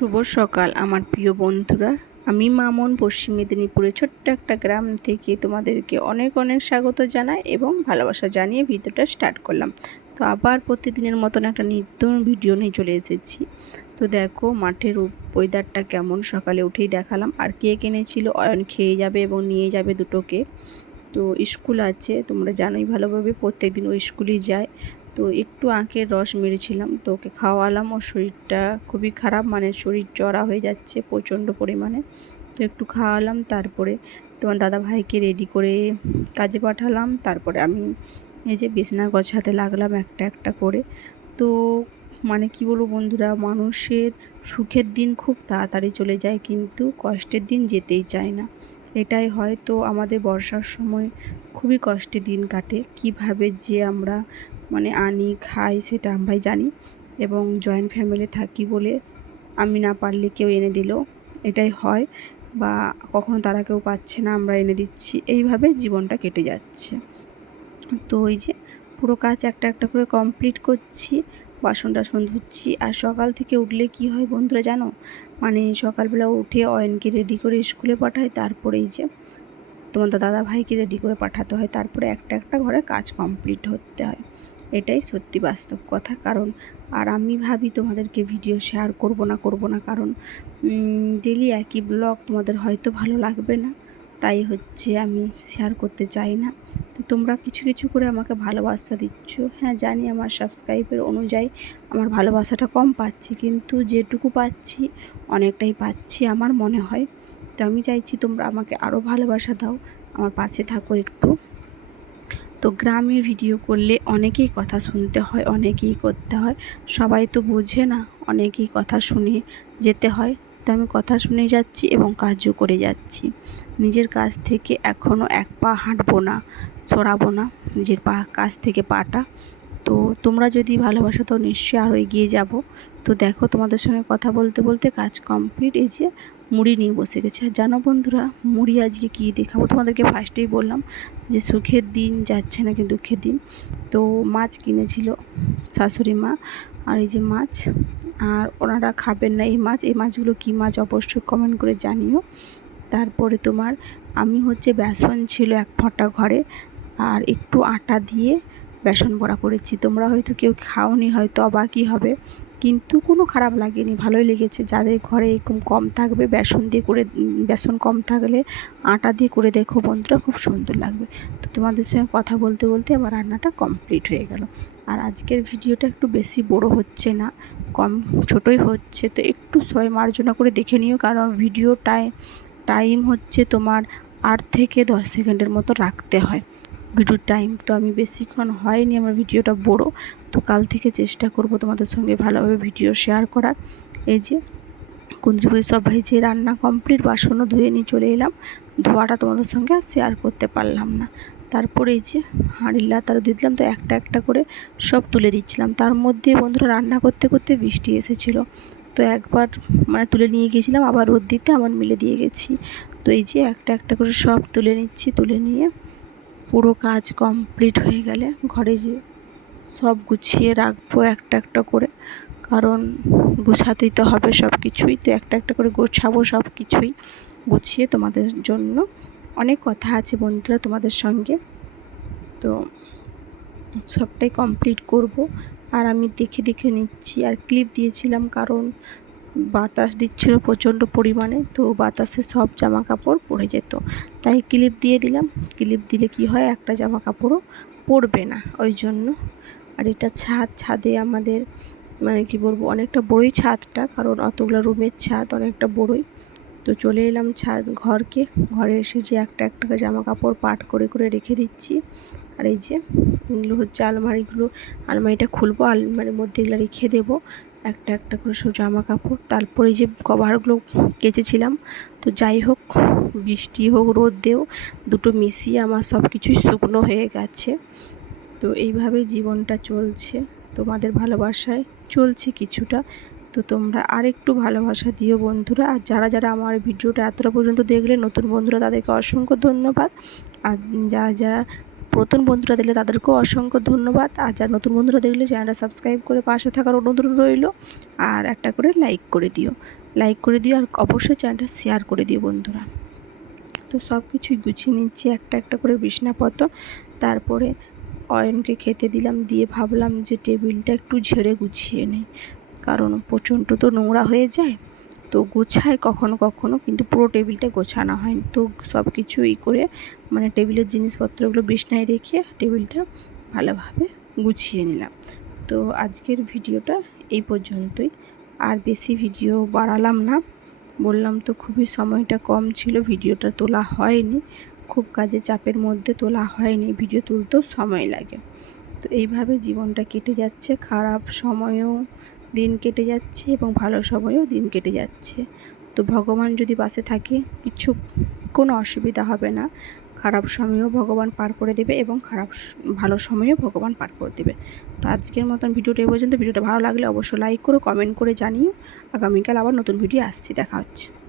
শুভ সকাল, আমার প্রিয় বন্ধুরা। আমি মামন, পশ্চিম মেদিনীপুরের ছোট্ট একটা গ্রাম থেকে তোমাদেরকে অনেক অনেক স্বাগত জানাই এবং ভালোবাসা জানিয়ে ভিডিওটা স্টার্ট করলাম। তো আবার প্রতিদিনের মতন একটা নতুন ভিডিও নিয়ে চলে এসেছি। তো দেখো, মাঠের ওয়েদারটা কেমন? সকালে উঠেই দেখালাম। আর কে এনেছিল অয়ন খেয়ে যাবে এবং নিয়ে যাবে দুটোকে। তো স্কুল আছে, তোমরা জানোই ভালোভাবে প্রত্যেক দিন ওই স্কুলেই যায়। তো একটু আঁকের রস মেরেছিলাম, তো ওকে খাওয়ালাম। ওর শরীরটা খুবই খারাপ মানে শরীর জড়া হয়ে যাচ্ছে প্রচণ্ড পরিমাণে। তো একটু খাওয়ালাম, তারপরে তোমার দাদা ভাইকে রেডি করে কাজে পাঠালাম। তারপরে আমি এই যে বিছনা গছাতে লাগলাম একটা একটা করে। তো মানে কি বলব বন্ধুরা, মানুষের সুখের দিন খুব তাড়াতাড়ি চলে যায়, কিন্তু কষ্টের দিন যেতেই চায় না। এটাই হয়তো আমাদের বর্ষার সময় খুবই কষ্টে দিন কাটে, কীভাবে যে আমরা মানে আনি, খাই সেটা আমরাই জানি এবং জয়েন্ট ফ্যামিলি থাকি বলে আমি না পারলে কেউ এনে দিল, এটাই হয় বা কখনো তারা কেউ পাচ্ছে না, আমরা এনে দিচ্ছি, এইভাবে জীবনটা কেটে যাচ্ছে। তো ওই যে পুরো কাজ একটা একটা করে কমপ্লিট করছি, বাসন টাসন ধুচ্ছি, আর সকাল থেকে উঠলে কি হয় বন্ধুরা জানো? মানে সকালবেলা উঠে অয়নকে রেডি করে স্কুলে পাঠায় তারপরেই যে তোমাদের দাদা ভাইকে রেডি করে পাঠাতে হয়। তারপরে একটা একটা ঘরে কাজ কমপ্লিট হতে হয়। এটাই সত্যি বাস্তব কথা। কারণ, আর আমি ভাবি তোমাদেরকে ভিডিও শেয়ার করব না করব না। কারণ ডেলি একই ব্লগ তোমাদের হয়তো ভালো লাগবে না। তাই হচ্ছে আমি শেয়ার করতে চাই না। তো তোমরা কিছু কিছু করে আমাকে ভালোবাসা দিচ্ছ। হ্যাঁ জানি আমার সাবস্ক্রাইবের অনুযায়ী আমার ভালোবাসাটা কম পাচ্ছি। কিন্তু যেটুকু পাচ্ছি, অনেকটাই পাচ্ছি। আমার মনে হয় তো আমি চাইছি তোমরা আমাকে আরও ভালোবাসা দাও। আমার পাশে থাকো একটু। তো গ্রামে ভিডিও করলে অনেকেই কথা শুনতে হয়, অনেকেই করতে হয়। সবাই তো বোঝে না, অনেকেই কথা শুনে যেতে হয়। তো আমি কথা শুনে যাচ্ছি এবং কাজও করে যাচ্ছি। নিজের কাজ থেকে এখনও এক পা হাঁটবো না ছড়াবো না, নিজের পা কাজ থেকে পাটা। তো তোমরা যদি ভালোবাসো তো নিশ্চয়ই আরও এগিয়ে যাব। তো দেখো তোমাদের সঙ্গে কথা বলতে বলতে কাজ কমপ্লিট এই যে মুড়ি নিয়ে বসে গেছে। আর জানো বন্ধুরা, মুড়ি আজকে কী দেখাবো? তোমাদেরকে ফার্স্টেই বললাম যে সুখের দিন যাচ্ছে নাকি দুঃখের দিন। তো মাছ কিনেছিল শাশুড়ি মা আর এই যে মাছ। আর ওনারা খাবেন না এই মাছ। এই মাছগুলো কী মাছ অবশ্যই কমেন্ট করে জানিও। তারপরে তোমার আমি হচ্ছে বেসন ছিল এক ফটা ঘরে আর একটু আটা দিয়ে বেসন বড়া করেছি। তোমরা হয়তো কেউ খাওনি, হয়তো অবাকই হবে। কিন্তু কোনো খারাপ লাগেনি, ভালোই লেগেছে। যাদের ঘরে এরকম কম থাকবে, বেসন দিয়ে করে বেসন কম থাকলে আটা দিয়ে করে দেখো বন্ধুরা, খুব সুন্দর লাগবে। তো তোমাদের সঙ্গে কথা বলতে বলতে আমার রান্নাটা কমপ্লিট হয়ে গেল। আর আজকের ভিডিওটা একটু বেশি বড় হচ্ছে না, কম ছোটই হচ্ছে। তো একটু সবাই মার্জনা করে দেখে নিও, কারণ ভিডিও টাইম টাইম হচ্ছে তোমার আট থেকে দশ সেকেন্ডের মতো রাখতে হয়। ভিডিওর টাইম তো আমি বেশিক্ষণ হয়নি, আমার ভিডিওটা বড়। তো কাল থেকে চেষ্টা করব তোমাদের সঙ্গে ভালোভাবে ভিডিও শেয়ার করার। এই যে কুঞ্জপুরি সব ভেজে রান্না কমপ্লিট বাসনও ধুয়ে নিয়ে চলে এলাম। ধোয়াটা তোমাদের সঙ্গে শেয়ার করতে পারলাম না। তারপরে এই যে, হাঁড়ির লাতারও দিয়ে দিলাম, তো একটা একটা করে সব তুলে দিচ্ছিলাম। তার মধ্যে বন্ধুরা রান্না করতে করতে বৃষ্টি এসেছিল। তো একবার মানে তুলে নিয়ে গিয়েছিলাম আবার রোদ দিতে আবার মিলে দিয়ে গেছি। তো এই যে একটা একটা করে সব তুলে নিচ্ছি, তুলে নিয়ে পুরো কাজ কমপ্লিট হয়ে গেলে ঘরে যে সব গুছিয়ে রাখব একটা একটা করে, কারণ গুছাতেই তো হবে সব কিছুই, তো একটা একটা করে গোছাবো সব কিছুই, গুছিয়ে তোমাদের জন্য অনেক কথা আছে বন্ধুরা তোমাদের সঙ্গে। তো সবটাই কমপ্লিট করব, আর আমি দেখে দেখে নিচ্ছি, আর ক্লিপ দিয়েছিলাম কারণ বাতাস দিচ্ছিল প্রচণ্ড পরিমাণে, তো বাতাসে সব জামা কাপড় পরে যেত। তাই ক্লিপ দিয়ে দিলাম। ক্লিপ দিলে কি হয়, একটা জামা কাপড়ও পরবে না। ওই জন্য। আর এটা ছাদ, ছাদে আমাদের মানে কি বলব, অনেকটা বড়ই ছাদটা, কারণ অতগুলো রুমের ছাদ অনেকটা বড়ই। তো চলে এলাম ছাদ, ঘরকে। ঘরে এসে যে একটা একটা জামা কাপড় পাট করে করে রেখে দিচ্ছি। আর এই যে, এগুলো হচ্ছে আলমারিগুলো। আলমারিটা খুলবো, আলমারির মধ্যে এগুলো রেখে দেবো। একটা একটা করে সব জামা কাপড় তারপরে যে কভারগুলো কেচেছিলাম, তো যাই হোক, বৃষ্টি হোক, রোদ দেও, দুটো মিশিয়ে আমার সব কিছুই শুকনো হয়ে গেছে। তো এইভাবে জীবনটা চলছে। তোমাদের ভালোবাসায় চলছে কিছুটা। তো তোমরা আর একটু ভালোবাসা দিও বন্ধুরা। আর যারা যারা আমার ভিডিওটা এতটা পর্যন্ত দেখলে, নতুন বন্ধুরা, তাদেরকে অসংখ্য ধন্যবাদ। আর যা যা প্রথম বন্ধুরা দেখলে তাদেরকেও অসংখ্য ধন্যবাদ। আর যারা নতুন বন্ধুরা দেখলে চ্যানেলটা সাবস্ক্রাইব করে পাশে থাকার অনুরোধ রইল। আর একটা করে লাইক করে দিও। লাইক করে দিও আর অবশ্যই চ্যানেলটা শেয়ার করে দিও বন্ধুরা। তো সব কিছুই গুছিয়ে নিচ্ছি, একটা একটা করে বিছনাপত্র। তারপরে অয়নকে খেতে দিলাম, দিয়ে ভাবলাম যে টেবিলটা একটু ঝেড়ে গুছিয়ে নিই। কারণ প্রচণ্ড তো নোংরা হয়ে যায়। তো গোছায় কখনো কখনো, কিন্তু পুরো টেবিলটা গোছানো হয় তো সব কিছু ই করে মানে টেবিলের জিনিসপত্রগুলো বিছনায় রেখে টেবিলটা ভালোভাবে গুছিয়ে নিলাম। তো আজকের ভিডিওটা এই পর্যন্তই। আর বেশি ভিডিও বাড়ালাম না। বললাম তো খুবই সময়টা কম ছিল, ভিডিওটা তোলা হয়নি। খুব কাজে চাপের মধ্যে তোলা হয়নি, ভিডিও তুলতেও সময় লাগে। তো এইভাবে জীবনটা কেটে যাচ্ছে। খারাপ সময়ও দিন কেটে যাচ্ছে এবং ভালো সময়ও দিন কেটে যাচ্ছে। তো ভগবান যদি বাসে থাকে, কিছু কোনো অসুবিধা হবে না। খারাপ সময়ও ভগবান পার করে দেবে এবং খারাপ ভালো সময়েও ভগবান পার করে দেবে। তো আজকের মতন ভিডিওটা এই পর্যন্ত। ভিডিওটা ভালো লাগলে অবশ্যই লাইক করো কমেন্ট করে জানিও। আগামীকাল আবার নতুন ভিডিও আসছি। দেখা হচ্ছে।